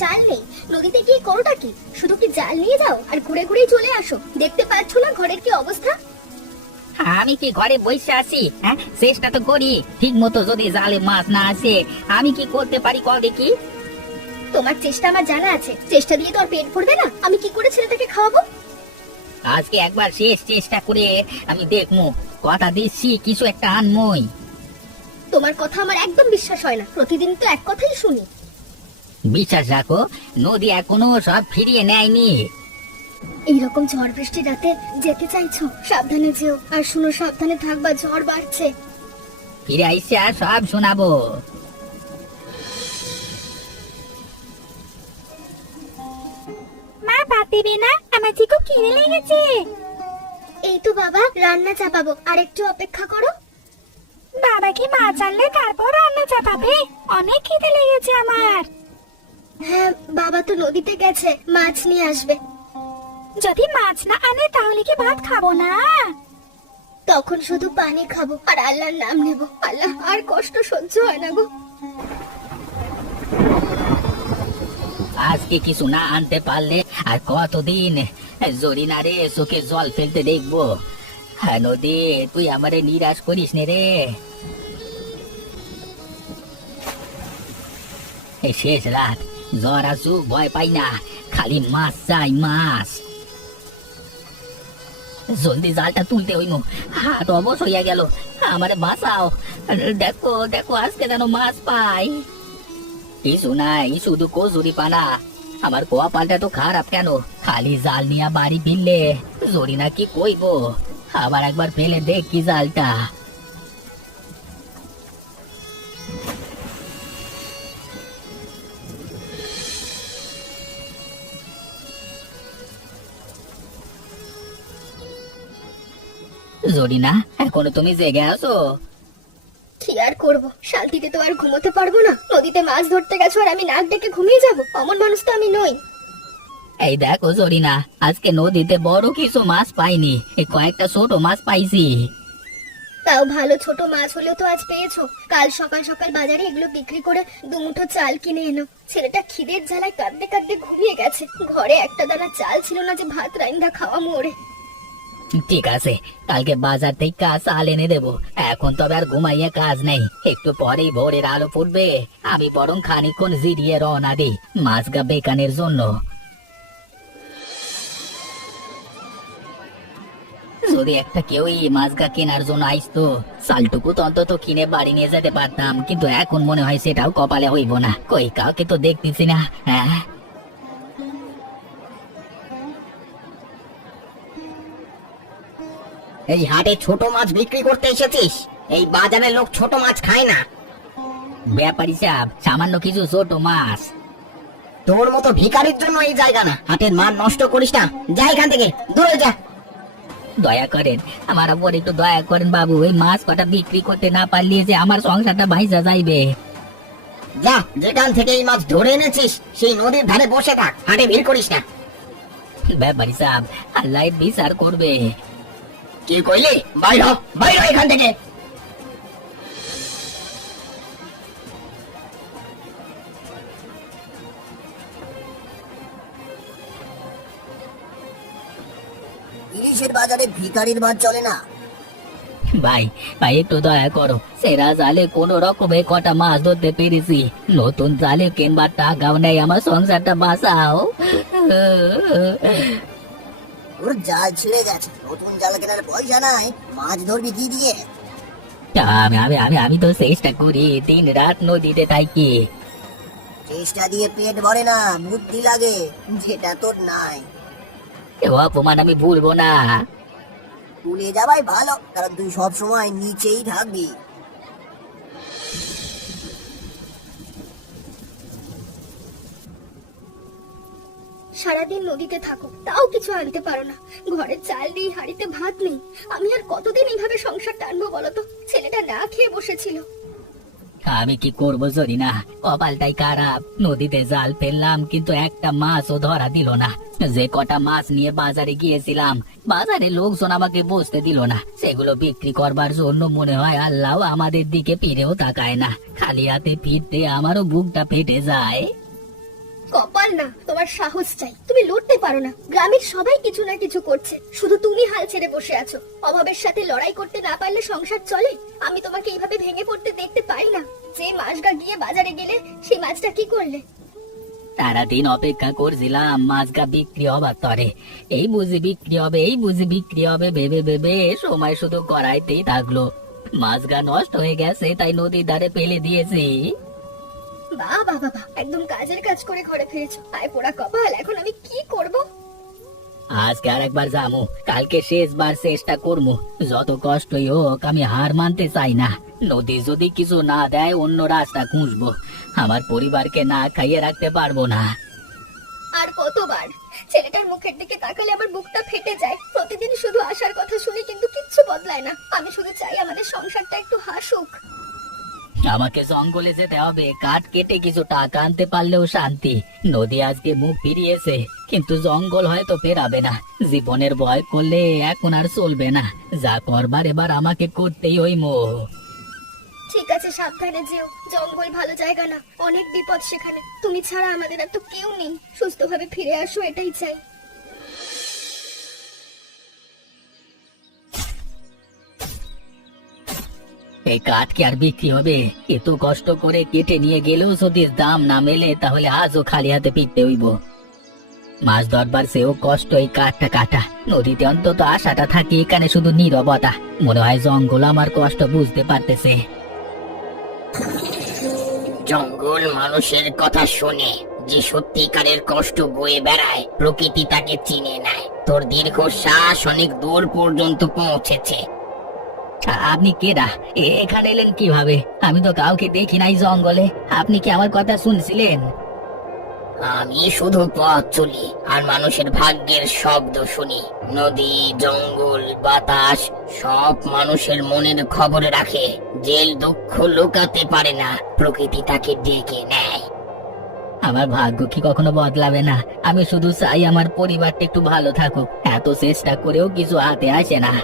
জাল নেই, নদীতে গিয়ে করোটা কি? শুধু কি জাল নিয়ে যাও আর ঘুরে ঘুরেই চলে আসো? দেখতে পাচ্ছ না ঘরের কি অবস্থা? আমি কি ঘরে বসে আছি? হ্যাঁ, চেষ্টা তো করি। ঠিক মতো যদি জালে মাছ না আসে আমি কি করতে পারি কল দেখি। তোমার চেষ্টা আমার জানা আছে, চেষ্টা দিয়ে তো আর পেট ভরবে না। আমি কি করে ছেলেটাকে খাওয়াবো? আজকে একবার শেষ চেষ্টা করে আমি দেখমু, কথা দিচ্ছি কিছু একটা আনমই। তোমার কথা আমার একদম বিশ্বাস হয় না, প্রতিদিন তো এক কথাই শুনি। বিশ্বাস রাখো, নদী এখনো সব ফিরিয়ে নেয়নি। এইরকম ঝড় বৃষ্টির রাতে যেতে চাইছো? সাবধানে যেও, আর শুনো সাবধানে থাকবা, ঝড় বাড়ছে। ফিরে আইসে আর সব শোনাবো। মা ভাত দিবে না? আমার যে খুব খিদে লেগেছে। এই তো বাবা, রান্না চাপাবো, আর একটু অপেক্ষা করো। বাবা কি মাছ আনলে তারপর রান্না চাপাবে? অনেক খিদে লেগেছে আমার। হ্যাঁ, বাবা তো নদীতে গেছে, মাছ নিয়ে আসবে। যদি মাছ না আনে তাহলে কি ভাত খাবো না? তখন শুধু পানি খাবো আর আল্লাহর নাম নেব। আল্লাহ, আর কষ্ট সহ্য হয় না গো। আজকে কিছু না আনতে পারলে আর কতদিন জরিনা রে চোখে জল ফেলতে দেখবো। হ্যাঁ নদী, তুই আমারে নিরাশ করিস নে রে। এই শেষ রাত, জ্বর আসুক ভয় পাই না, খালি মাছ চাই, মাছ। জলদি জালটা তুলতে হইমু, হাত অবশ হইয়া গেল। আমারে বাঁচাও, দেখো দেখো আজকে যেন মাছ পাই। কিছু নাই, শুধু কচুরি পানা। আমার কপালটা তো খারাপ কেন, খালি জাল নিয়ে বাড়ি ফিরলে জরিনা কি কইব। আবার একবার ফেলে দেখ কি জালটা। জরিনা, এখনো তুমি জেগে আছো? কি আর করবো, শান্তিতে তো আর ঘুমোতে পারবো না। নদীতে মাছ ধরতে গেছো আর আমি নাক ডেকে ঘুমিয়ে যাবো? অমন মানুষ তো আমি নই। এই দেখো জরিনা, আজকে নদীতে বড় কিছু মাছ পাইনি, এই কয়েকটা ছোট মাছ পাইছি। তাও ভালো, ছোট মাছ হলেও তো আজ পেয়েছো। কাল সকাল সকাল বাজারে এগুলো বিক্রি করে দুমুঠো চাল কিনে এনো। ছেলেটা খিদের জ্বালায় কাঁদতে কাঁদতে ঘুমিয়ে গেছে। ঘরে একটা দানা চাল ছিল না যে ভাত রাইন্দা খাওয়া মোড়ে। ঠিক আছে, কালকে বাজার থেকে চাল এনে দেবো। এখন তবে আর ঘুমাইয়ে কাজ নেই, একটু পরেই ভোরের আলো ফুটবে। আমি বরং খানিকক্ষণ জিরিয়ে রওনা দিই মাছগা বেকানের জন্য। যদি একটা কেউই মাছগা কেনার জন্য আইসতো, চালটুকু তো অন্তত কিনে বাড়ি নিয়ে যেতে পারতাম, কিন্তু এখন মনে হয় সেটাও কপালে হইব না। কই কাউকে তো দেখতেছি না। হ্যাঁ, এই হাটে ছোট মাছ বিক্রি করতে এসেছিস? এই বাজারের লোক ছোট মাছ খায় না। ব্যাপারী সাহেব, সামান্য কিছু ছোট মাছ। তোর মতো ভিখারির জন্য এই জায়গা না। হাটের মান নষ্ট করিস না, যা এখান থেকে, দূরে যা। দয়া করেন, আমার উপর একটু দয়া করেন বাবু। এই মাছ কটা বিক্রি করতে না পারলে যে আমার সংসারটা ভাইসা যাইবে। যা, যেখান থেকে এই মাছ ধরে এনেছিস সেই নদীর ধারে বসে থাক, হাটে ভিড় করিস না। ব্যাপারী সাহেব, আল্লাহ বিচার করবে। কি কইলি? বাইর হ, বাইর হ এখান থেকে। ইলিশের বাজারে ভিখারির মাছ চলে না। ভাই ভাই, একটু দয়া করো। সেরা জালে কোন রকমে কটা মাছ ধরতে পেরেছি, নতুন জালে কিনবার টাকাও নেই, আমার সংসারটা বাঁচাও। ওর জাল ছিঁড়ে গেছে, নতুন জাল কেনার পয়সা নাই, মাছ ধরবি কি দিয়ে? আমি আমি আমি আমি তো চেষ্টা করি, দিন রাত নদীতে থাকি। চেষ্টা দিয়ে পেট ভরে না, বুদ্ধি লাগে, যেটা তোর নাই। এ অপমান আমি ভুলবো না। ভুলে যাওয়াই ভালো, কারণ তুই সব সময় নিচেই থাকবি। সারাদিন নদীতে থাকো, তাও কিছু আনতে পারো না। ঘরে চাল নেই, হাড়িতে ভাত নেই। আমি আর কতদিন এইভাবে সংসার টানবো বলো তো? ছেলেটা না খেয়ে বসেছিল। আমি কি করবো জরিনা, কপালটাই খারাপ। নদীতে জাল ফেললাম কিন্তু একটা মাছও ধরা দিল না। যে কটা মাছ নিয়ে বাজারে গিয়েছিলাম, বাজারে লোকজন আমাকে বসতে দিল না। সেগুলো বিক্রি করবার জন্য মনে হয় আল্লাহ আমাদের দিকে ফিরেও তাকায় না। খালি হাতে ফিরতে আমারও বুকটা ফেটে যায়। কপাল না, তোমার সাহস চাই। তুমি লড়তে পারো না। গ্রামের সবাই কিছু না কিছু করছে, শুধু তুমি হাল ছেড়ে বসে আছো। অভাবের সাথে লড়াই করতে না পারলে সংসার চলে? আমি তোমাকে এইভাবে ভেঙে পড়তে দেখতে পারি না। যে মাছগা গিয়ে বাজারে গেলে সেই মাছটা কি করলে? সারাদিন অপেক্ষা করছিলাম মাছগা বিক্রি হবার তরে। এই বুঝি বিক্রি হবে, এই বুঝি বিক্রি হবে ভেবে ভেবে সময় শুধু গড়াইতেই থাকলো। মাছগা নষ্ট হয়ে গেছে, তাই নদীর ধারে ফেলে দিয়েছি। বাহ বাহ বাহ, একদম কাজের কাজ করে ঘরে ফিরেছো। আয় পোড়া কপাল, এখন আমি কি করব? আজকে আর একবার যামু, কালকে শেষবার চেষ্টা করবো। যত কষ্টই হোক আমি হার মানতে চাই না। নদী যদি কিছু না দেয় অন্য রাস্তা খুঁজবো। আমার পরিবারকে না খাইয়ে রাখতে পারবো না। আর কতবার? ছেলেটার মুখের দিকে তাকালে আমার বুকটা ফেটে যায়। প্রতিদিন শুধু আশার কথা শুনি, কিন্তু কিচ্ছু বদলায় না। আমি শুধু চাই আমাদের সংসারটা একটু হাসুক। আমাকে জঙ্গলে যেতে হবে, কাঠ কেটে কিছু টাকা আনতে পারলেও শান্তি। নদী আজকে মুখ ফিরিয়েছে, কিন্তু জঙ্গল হয়তো ফেরাবে না। জীবনের ভয় করলে এখন আর চলবে না। যা করবার এবার আমাকে করতেই হইমো। ঠিক আছে, সাবধানে যেও। জঙ্গল ভালো জায়গা না, অনেক বিপদ সেখানে। তুমি ছাড়া আমাদের আর তো কেউ নেই। সুস্থভাবে ফিরে আসো, এটাই চাই। এই কাঠ কি আর বিক্রি হবে? এত কষ্ট করে কেটে নিয়ে গেলেও যদি দাম না মেলে, তাহলে আজও খালি হাতে ফিরতে হইব। মাছ ধরবার সেও কষ্ট এই কাঠটা কাটা। নদীতে অন্তত আশাটা থাকে, এখানে শুধু নীরবতা। মনে হয় জঙ্গল আমার কষ্ট বুঝতে পারতেছে। জঙ্গল মানুষের কথা শোনে, যে সত্যিকারের কষ্ট বয়ে বেড়ায় প্রকৃতি তাকে চিনে নেয়। তোর দীর্ঘশ্বাস অনেক দূর পর্যন্ত পৌঁছেছে। আপনি কেডা? এখানে এলেন কিভাবে? আমি তো কাউকে দেখি নাই জঙ্গলে। আপনি কি আমার কথা শুনছিলেন? আমি শুধু পথ চলি আর মানুষের ভাগ্যের শব্দ শুনি। নদী, জঙ্গল, বাতাস সব মানুষের মনের খবর রাখে। জেল দুঃখ লুকাতে পারে না, প্রকৃতি তাকে ডেকে নেয়। আমার ভাগ্য কি কখনো বদলাবে না? আমি শুধু চাই আমার পরিবারটা একটু ভালো থাকুক। এত চেষ্টা করেও কিছু হাতে আসে না।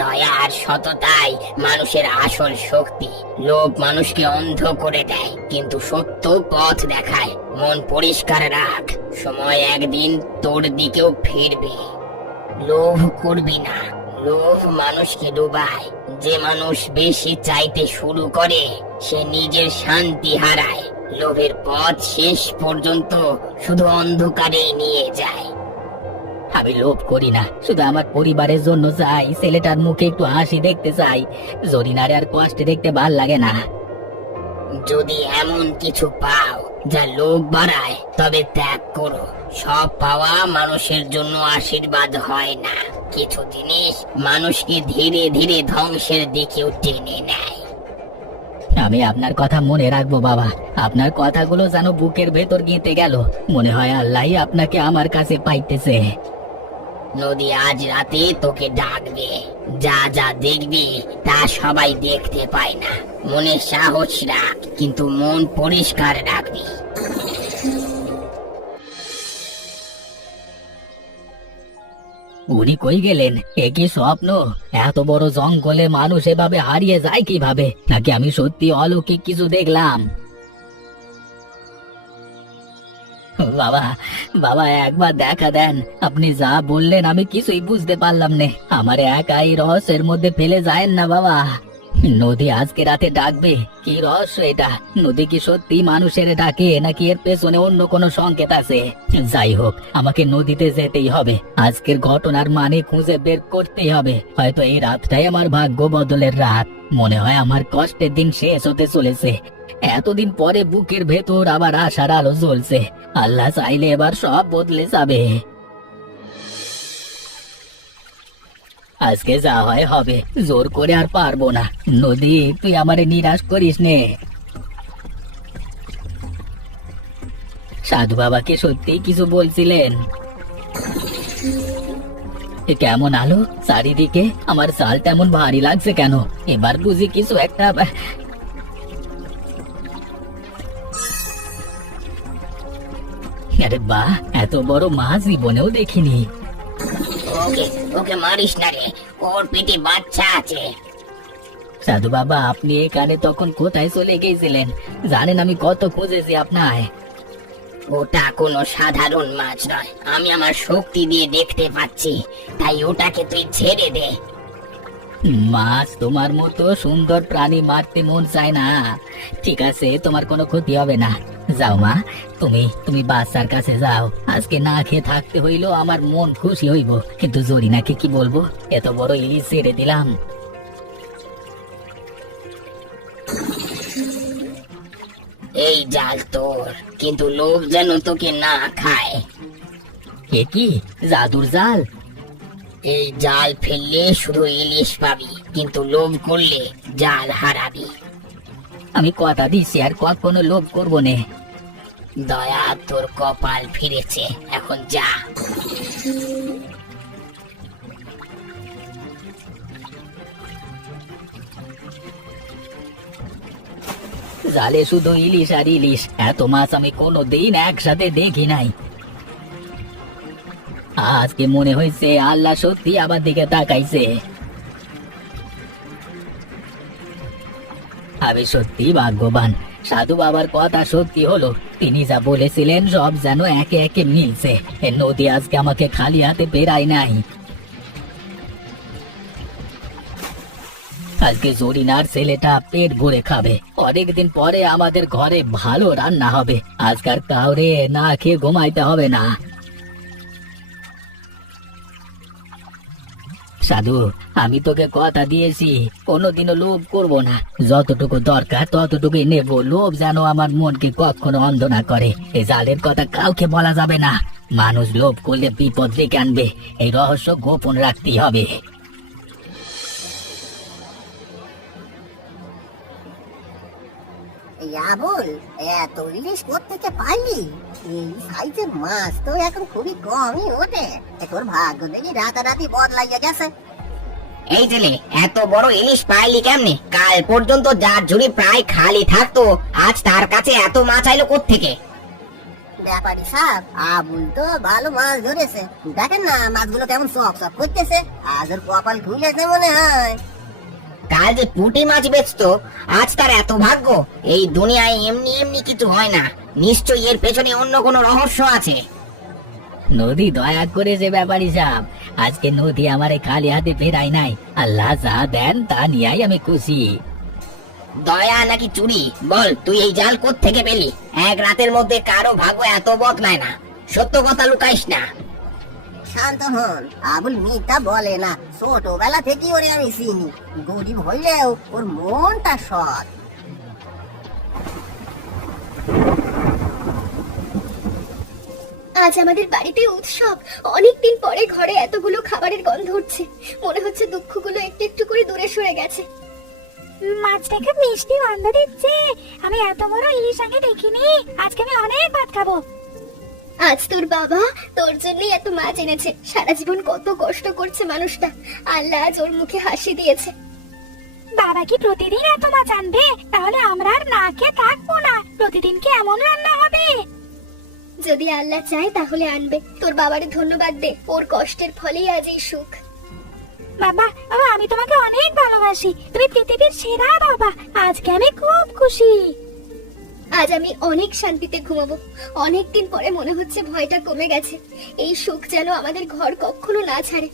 দয়া আর সততাই মানুষের আসল শক্তি। লোভ মানুষকে অন্ধ করে দেয়, কিন্তু সত্য পথ দেখায়। মন পরিষ্কার রাখ, সময় একদিন তোর দিকেও ফিরবে। লোভ করবি না, লোভ মানুষকে ডুবায়। যে মানুষ বেশি চাইতে শুরু করে সে নিজের শান্তি হারায়। লোভের পথ শেষ পর্যন্ত শুধু অন্ধকারেই নিয়ে যায়। আমি লোভ করি না, শুধু আমার পরিবারের জন্য চাই। ছেলেটার মুখে একটু হাসি দেখতে চাই। জরিনারে আর কষ্টে দেখতে ভাল লাগে না। যদি এমন কিছু পাও যা লোভ বাড়ায়, তবে ত্যাগ করো। সব পাওয়া মানুষের জন্য আশীর্বাদ হয় না। কিছু জিনিস মানুষকে ধীরে ধীরে ধ্বংসের দিকেও টেনে নেয়। আমি আপনার কথা মনে রাখবো বাবা। আপনার কথাগুলো যেন বুকের ভেতর গেঁথে গেল। মনে হয় আল্লাহই আপনাকে আমার কাছে পাইতেছে। নদী আজ রাতে তোকে ডাকবে। যা যা দেখবি তা সবাই দেখতে পায় না। মনে সাহস রাখ, কিন্তু মন পরিষ্কার রাখবি। উনি কই গেলেন? এ কি স্বপ্ন? এত বড় জঙ্গলে মানুষ এভাবে হারিয়ে যায় কিভাবে? নাকি আমি সত্যি অলৌকিক কিছু দেখলাম? বাবা, বাবা একবার দেখা দেন। আপনি যা বললেন আমি কিছুই বুঝতে পারলাম না। আমার একা এই রহস্যের মধ্যে ফেলে যায়েন না বাবা। নদী আজকে রাতে ডাকবে? কি রহস্য এটা? নদী কি সত্যি মানুষের ডাকে, নাকি এর পেছনে অন্য কোনো সংকেত আছে? যাই হোক, আমাকে নদীতে যেতেই হবে। আজকের ঘটনার মানে খুঁজে বের করতেই হবে। হয়তো এই রাতটাই আমার ভাগ্য বদলের রাত। মনে হয় আমার কষ্টের দিন শেষ হতে চলেছে। এতদিন পরে বুকের ভেতর আবার আশার আলো জ্বলছে। আল্লাহ চাইলে এবার সব বদলে যাবে। আজকে যা হয় হবে, জোর করে আর পারবো না। নদী, তুই আমারে নিরাশ করিস নে। সাধু বাবাকে সত্যি কিছু বলছিলেন? কেমন আলো চারিদিকে? আমার চাল তেমন ভারী লাগছে কেন? এবার বুঝি কিছু একটা। আরে বাহ, এত বড় মাছ জীবনেও দেখিনি। ওকে ওকে মারিস না রে, ওর পেটে বাচ্চা আছে। সাধু বাবা, আপনি এখানে তখন কোথায় চলে গিয়েছিলেন? জানেন আমি কত খুঁজেছি আপনায়। ওটা কোনো সাধারণ মাছ নয়, আমি আমার শক্তি দিয়ে দেখতে পাচ্ছি, তাই ওটাকে তুই ছেড়ে দে। মাছ তোমার মতো সুন্দর প্রাণী মারতে মন চায় না। ঠিক আছে, তোমার কোনো ক্ষতি হবে না। যাও মা, তুমি তুমি বাচ্চার কাছে যাও। আজকে না খেয়ে থাকতে হইলো আমার মন খুশি হইব, কিন্তু জরিনাকে কি বলবো এত বড় ইলিশ ছেড়ে দিলাম। এই জাল তোর, কিন্তু লোভ যেন তোকে না খায়। এ কি জাদুর জাল? এই জাল ফেললে শুধু ইলিশ পাবি, কিন্তু লোভ করলে জাল হারাবি। আমি কথা দিচ্ছি আর কখনো লোভ করবো নে। দয়া, তোর কপাল ফিরেছে, এখন যা। জালে শুধু ইলিশ আর ইলিশ, এত মাছ আমি কোনোদিন একসাথে দেখি নাই। আজকে মনে হয়েছে আল্লাহ সত্যি আমার দিকে তাকাইছে। আমি সত্যি ভাগ্যবান, সাধু বাবার কথা সত্যি হলো। তিনি যা বলেছিলেন সব যেন একে একে মিলছে। এ নদী আজকে আমাকে খালি হাতে বেরায় নাই। আজকে জরিনার ছেলেটা পেট ভরে খাবে। অনেকদিন পরে আমাদের ঘরে ভালো রান্না হবে। আজকার কাউরে না খেয়ে ঘুমাইতে হবে না। সাধু, আমি তোকে কথা দিয়েছি কোনোদিনও লোভ করব না। যতটুকু দরকার ততটুকুই নেব। লোভ যেন আমার মনকে কখনো অন্ধ না করে। এই জালের কথা কাউকে বলা যাবে না। মানুষ লোভ করলে বিপদ ডেকে আনবে। এই রহস্য গোপন রাখতেই হবে। আবুল, এত ইলিশ কোত্থেকে পাইলি? এই সাইজের মাছ তো এখন খুবই কমই ওঠে। তোর ভাগ্য দেখি রাতারাতি বদলাইয়া গেছে। এই ছেলে, এত বড় ইলিশ পাইলি কেমনে? কাল পর্যন্ত যার ঝুড়ি প্রায় খালি থাকতো, আজ তার কাছে এত মাছ আইলো কোত্থেকে? ব্যাপারী সাহেব, আবুল তো ভালো মাছ ধরেছে। দেখেন না মাছগুলো কেমন চক চক করতেছে। আজ ওর কপাল খুলেছে মনে হয়। কাল যে পুঁটি মাছ বেচতো, আজ তার এত ভাগ্য। এই দুনিয়ায় এমনি এমনি কিছু হয় না, নিশ্চয়ই এর পেছনে অন্য কোনো রহস্য আছে। নদী দয়া করে যে ব্যাপারী সাহেব, আজকে নদী আমারে খালি হাতে ফেরাই নাই। আল্লাহ যা দেন তা নিয়েই আমি খুশি। দয়া নাকি চুরি? বল, তুই এই জাল কোত্থেকে পেলি? এক রাতের মধ্যে কারো ভাগ্য এত বদলায় না। সত্য কথা লুকাইস না। শান্ত হন, আবুল মিথ্যা বলে না। ছোটবেলা থেকে ওরে আমি চিনি। গরিব হইলেও ওর মনটা সৎ। আজ আমাদের বাড়িতে উৎসব। অনেকদিন পরে ঘরে এতগুলো খাবারের গন্ধ উঠছে। মনে হচ্ছে দুঃখগুলো একটু একটু করে দূরে সরে গেছে। মাছটাকে মিষ্টি গন্ধ দিচ্ছে। আমি এত বড় ইলিশ আগে দেখিনি। আজকে আমি অনেক ভাত খাবো। আজ তোর বাবা তোর জন্যই এত মাছ এনেছে। সারা জীবন কত কষ্ট করছে মানুষটা, আল্লাহ আজ ওর মুখে হাসি দিয়েছে। বাবা কি প্রতিদিন এত মাছ আনবে? তাহলে আমরা আর না খেয়ে থাকবো না। প্রতিদিন কি এমন রান্না হবে? যদি আল্লাহ চায় তাহলে আনবে। তোর বাবারে ধন্যবাদ দে, ওর কষ্টের ফলেই আজ এই সুখ। বাবা, আমি তোমাকে অনেক ভালোবাসি। তুমি পৃথিবীর সেরা বাবা। আজকে আমি খুব খুশি। আজ আমি অনেক শান্তিতে ঘুমাবো। অনেকদিন পরে মনে হচ্ছে ভয়টা কমে গেছে। এই সুখ যেন আমাদের ঘর কখনো না ছাড়ে।